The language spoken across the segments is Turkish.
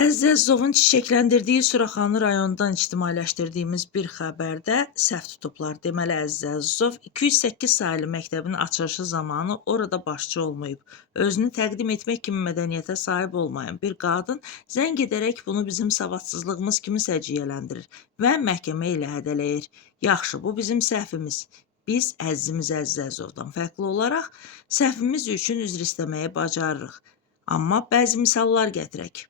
Əziz Əzizovun çiçəkləndirdiyi Suraxanı rayonundan ictimailəşdirdiyimiz bir xəbərdə səhv tutublar. Deməli Əziz Əzizov 208 saylı məktəbin açılışı zamanı orada başçı olmayıb. Özünü təqdim etmək kimi mədəniyyətə sahib olmayan bir qadın zəng edərək bunu bizim savadsızlığımız kimi səciyyələndirir və məhkəmə ilə hədələyir. Yaxşı, bu bizim səhvimiz. Biz əzizimiz Əziz Əzizovdan fərqli olaraq səhvimiz üçün üzr istəməyi bacarırıq. Amma bəzi misallar gətirək.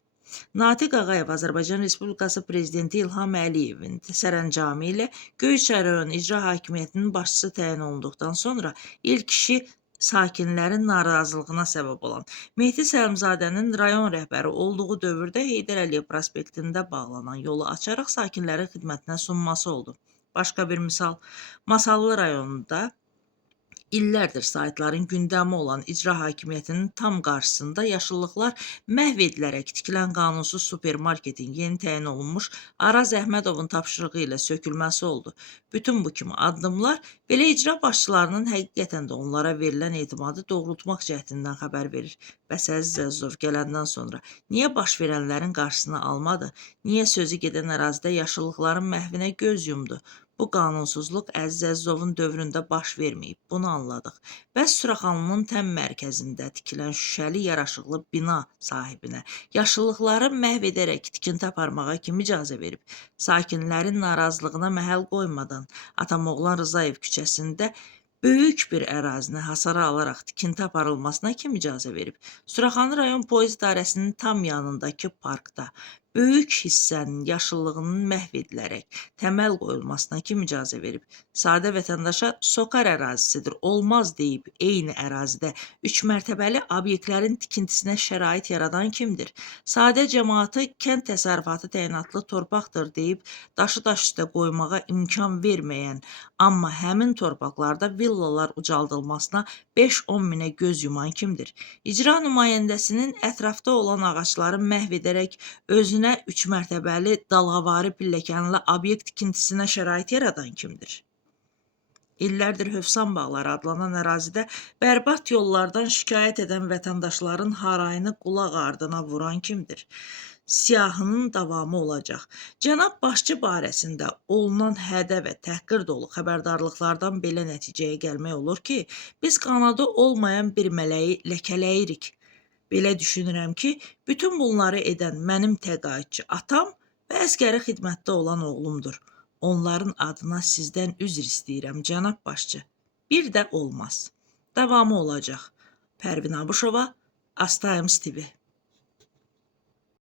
Natiq Ağayev Azərbaycan Respublikası Prezidenti İlham Əliyevin sərəncamı ilə Göyçay rayon İcra Hakimiyyətinin başçısı təyin olunduqdan sonra ilk işi sakinlərin narazılığına səbəb olan Mehdi Səlimzadənin rayon rəhbəri olduğu dövrdə Heydər Əliyev prospektində bağlanan yolu açaraq sakinlərin xidmətinə sunması oldu. Başqa bir misal, Masallı rayonunda illərdir saytların gündəmi olan icra hakimiyyətinin tam qarşısında yaşıllıqlar məhv edilərək tikilən qanunsuz supermarketin yeni təyin olunmuş Araz Əhmədovun tapşırığı ilə sökülməsi oldu. Bütün bu kimi addımlar belə icra başçılarının həqiqətən də onlara verilən etimadı doğrultmaq cəhdindən xəbər verir. Bəs Əziz Əzizov gələndən sonra niyə baş verənlərin qarşısını almadı? Niyə sözü gedən ərazidə yaşıllıqların məhvinə göz yumdu? Bu qanunsuzluq Əziz Əzizovun dövründə baş verməyib. Bunu anladıq. Bəs Suraxanının təm mərkəzində tikilən şüşəli yaraşıqlı bina sahibinə yaşıllıqları məhv edərək tikinti aparmağa kim icazə verib? Sakinlərin narazılığına məhəl qoymadan Atamoğlan Rzayev küçəsində böyük bir ərazini hasara alaraq tikinti aparılmasına kim icazə verib? Suraxanı rayon polis idarəsinin tam yanındakı parkda böyük hissənin yaşıllığının məhv edilərək təməl qoyulmasına kim icazə verib? Sadə vətəndaşa sokar ərazisidir, olmaz deyib eyni ərazidə üç mərtəbəli obyektlərin tikintisinə şərait yaradan kimdir? Sadə cəmaatı kənd təsərrüfatı təyinatlı torpaqdır deyib daşı daş üstə qoymağa imkan verməyən, amma həmin torpaqlarda villalar ucaldılmasına 5-10 minə göz yuman kimdir? İcra nümayəndəsinin ətrafda olan ağacları məhv edərək özünə üç mərtəbəli dalğavari pilləkənli obyekt tikintisinə şərait yaradan kimdir? İllərdir Hövsan bağları adlanan ərazidə bərbad yollardan şikayət edən vətəndaşların harayını qulaq ardına vuran kimdir? Siyahının davamı olacaq. Cənab başçı barəsində olunan hədə və təhqir dolu xəbərdarlıqlardan belə nəticəyə gəlmək olur ki, biz qanadı olmayan bir mələyi ləkələyirik. Belə düşünürəm ki, bütün bunları edən mənim təqaüdçü atam və əskəri xidmətdə olan oğlumdur. Onların adına sizdən üzr istəyirəm, cənab başçı. Bir də olmaz. Davamı olacaq. Pərvin Abuşova, Asta Times TV.